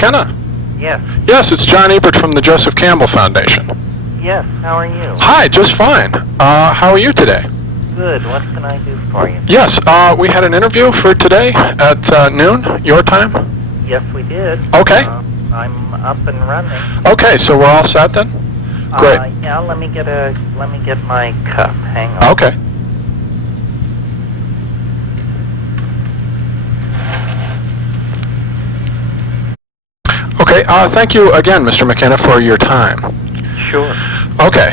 McKenna? Yes. Yes, it's John Ebert from the Joseph Campbell Foundation. Yes, how are you? Hi, just fine. How are you today? Good. What can I do for you? Yes, we had an interview for today at noon, your time? Yes, we did. Okay. I'm up and running. Okay, so we're all set then? Great. Yeah, let me get my cup. Hang on. Okay. Okay, thank you again, Mr. McKenna, for your time. Sure. Okay,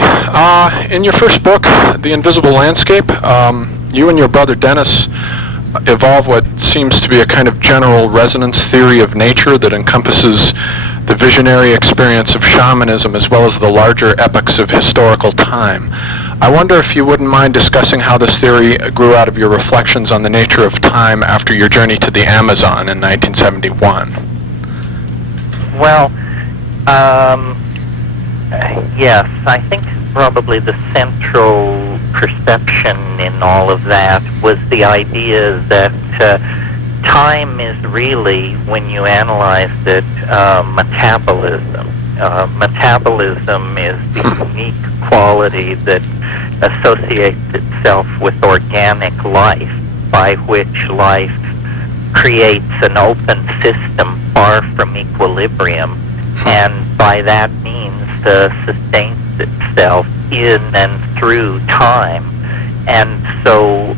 in your first book, The Invisible Landscape, you and your brother Dennis evolve what seems to be a kind of general resonance theory of nature that encompasses the visionary experience of shamanism as well as the larger epochs of historical time. I wonder if you wouldn't mind discussing how this theory grew out of your reflections on the nature of time after your journey to the Amazon in 1971. Well, yes, I think probably the central perception in all of that was the idea that time is really, when you analyze it, metabolism. Metabolism is the unique quality that associates itself with organic life, by which life creates an open system far from equilibrium, and by that means sustains itself in and through time. And so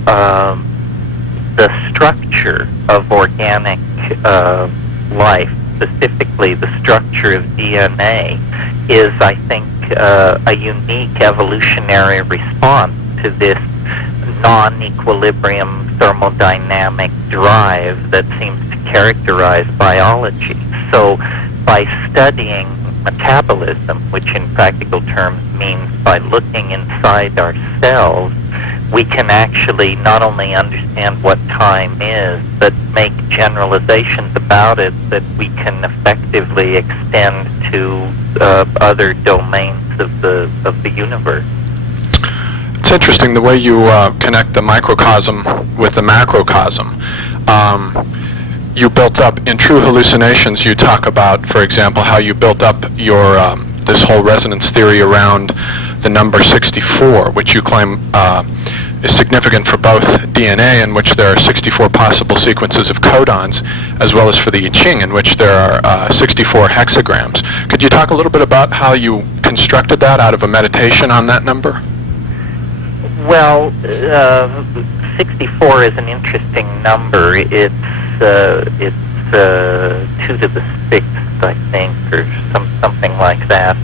the structure of organic life, specifically the structure of DNA, is, I think, a unique evolutionary response to this non-equilibrium thermodynamic drive that seems to characterize biology. So by studying metabolism, which in practical terms means by looking inside ourselves, we can actually not only understand what time is, but make generalizations about it that we can effectively extend to other domains of the universe. It's interesting the way you connect the microcosm with the macrocosm. You built up, in True Hallucinations, you talk about, for example, how you built up your this whole resonance theory around the number 64, which you claim is significant for both DNA, in which there are 64 possible sequences of codons, as well as for the I Ching, in which there are 64 hexagrams. Could you talk a little bit about how you constructed that out of a meditation on that number? Well, 64 is an interesting number. It's 2 to the 6th, I think, or something like that.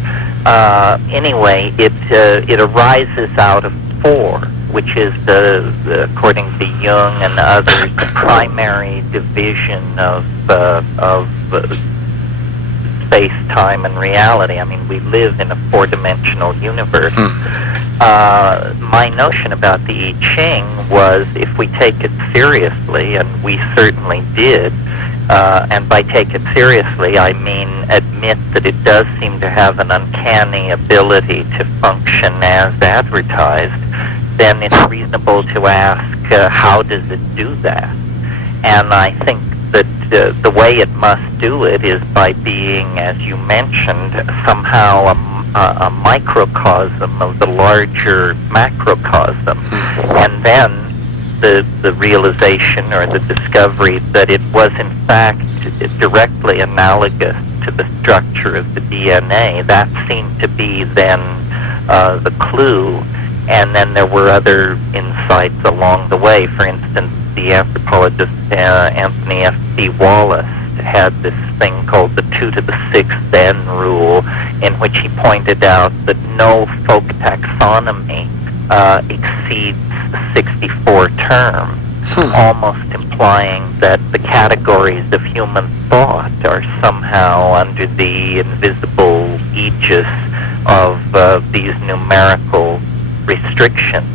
Anyway, it arises out of 4, which is according to Jung and others, the primary division of space, time, and reality. I mean, we live in a 4-dimensional universe. My notion about the I Ching was, if we take it seriously, and we certainly did, and by take it seriously, I mean admit that it does seem to have an uncanny ability to function as advertised, then it's reasonable to ask, how does it do that? And I think that the way it must do it is by being, as you mentioned, somehow a microcosm of the larger macrocosm. And then the realization or the discovery that it was in fact directly analogous to the structure of the DNA, that seemed to be then the clue. And then there were other insights along the way. For instance, the anthropologist Anthony F.B. Wallace had this thing called the 2 to the 6th N rule, in which he pointed out that no folk taxonomy exceeds 64 terms, almost implying that the categories of human thought are somehow under the invisible aegis of these numerical restrictions.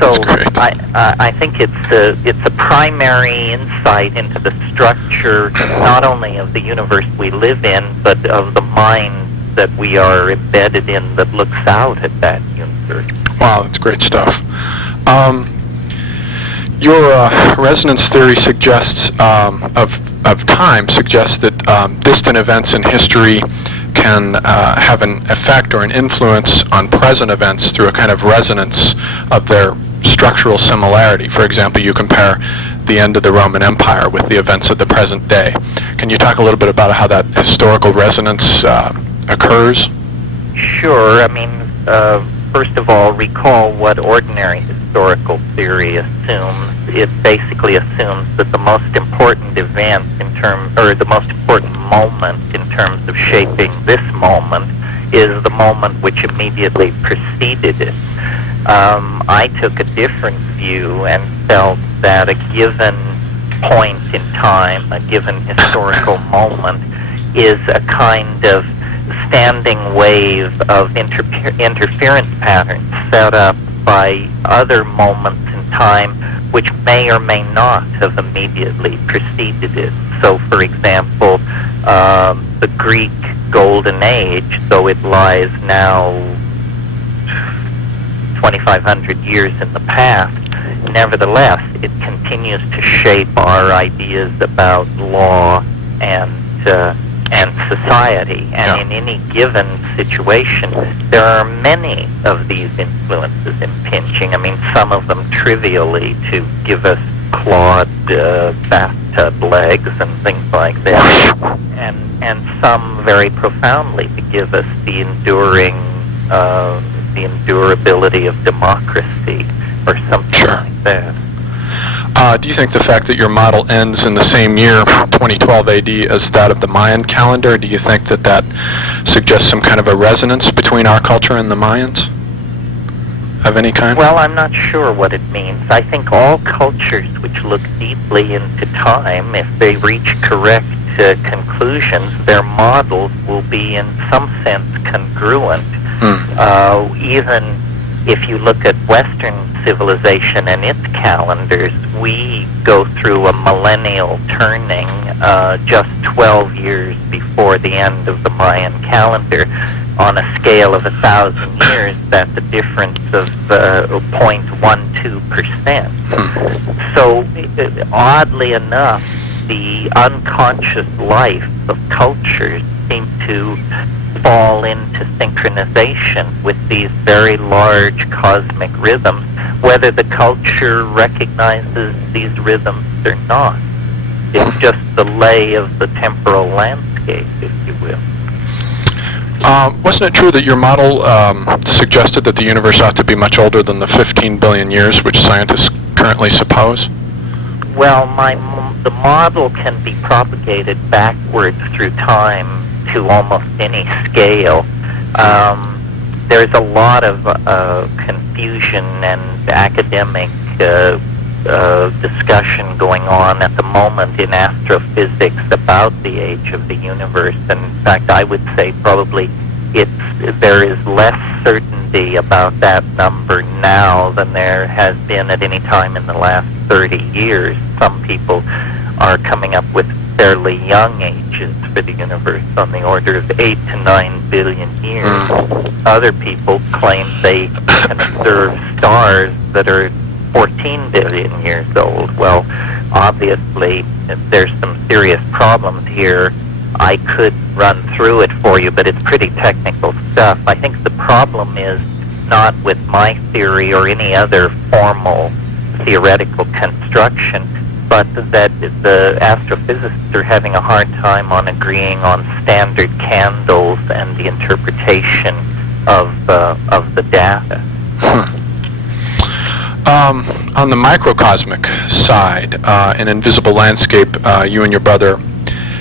So I think it's a primary insight into the structure not only of the universe we live in, but of the mind that we are embedded in that looks out at that universe. Wow, that's great stuff. Your resonance theory suggests of of time suggests that distant events in history can have an effect or an influence on present events through a kind of resonance of their structural similarity. For example, you compare the end of the Roman Empire with the events of the present day. Can you talk a little bit about how that historical resonance occurs? Sure. I mean, first of all, recall what ordinary historical theory assumes. It basically assumes that the most important event or the most important moment in terms of shaping this moment is the moment which immediately preceded it. I took a different view and felt that a given point in time, a given historical moment, is a kind of standing wave of interference patterns set up by other moments in time which may or may not have immediately preceded it. So, for example, the Greek Golden Age, though it lies now 2,500 years in the past, nevertheless, it continues to shape our ideas about law and society. And in any given situation, there are many of these influences impinging. I mean, some of them trivially to give us clawed bathtub legs and things like that, and some very profoundly to give us the endurability of democracy or something like that. Do you think the fact that your model ends in the same year, 2012 AD, as that of the Mayan calendar, do you think that that suggests some kind of a resonance between our culture and the Mayans of any kind? Well, I'm not sure what it means. I think all cultures which look deeply into time, if they reach correct conclusions, their models will be in some sense congruent. Even if you look at Western civilization and its calendars, we go through a millennial turning just 12 years before the end of the Mayan calendar. On a scale of 1,000 years, that's a difference of 0.12%. So, oddly enough, the unconscious life of cultures seem to fall into synchronization with these very large cosmic rhythms, whether the culture recognizes these rhythms or not. It's just the lay of the temporal landscape, if you will. Wasn't it true that your model suggested that the universe ought to be much older than the 15 billion years which scientists currently suppose? Well, the model can be propagated backwards through time to almost any scale. There's a lot of confusion and academic discussion going on at the moment in astrophysics about the age of the universe. And in fact, I would say probably there is less certainty about that number now than there has been at any time in the last 30 years. Some people are coming up with fairly young ages for the universe, on the order of 8 to 9 billion years. Other people claim they can observe stars that are 14 billion years old. Well, obviously, there's some serious problems here. I could run through it for you, but it's pretty technical stuff. I think the problem is not with my theory or any other formal theoretical construction, but that the astrophysicists are having a hard time on agreeing on standard candles and the interpretation of the data. On the microcosmic side, in Invisible Landscape, you and your brother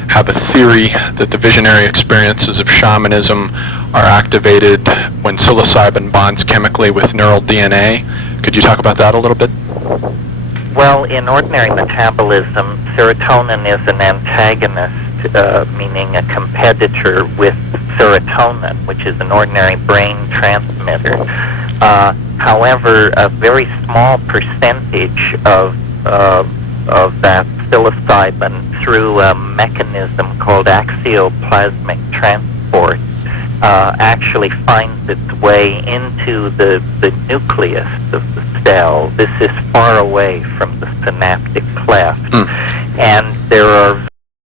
have a theory that the visionary experiences of shamanism are activated when psilocybin bonds chemically with neural DNA. Could you talk about that a little bit? Well, in ordinary metabolism, serotonin is an antagonist, meaning a competitor with serotonin, which is an ordinary brain transmitter. However, a very small percentage of that psilocybin, through a mechanism called axioplasmic transport, actually finds its way into the nucleus of the cell. This is far away from the synaptic cleft. And there are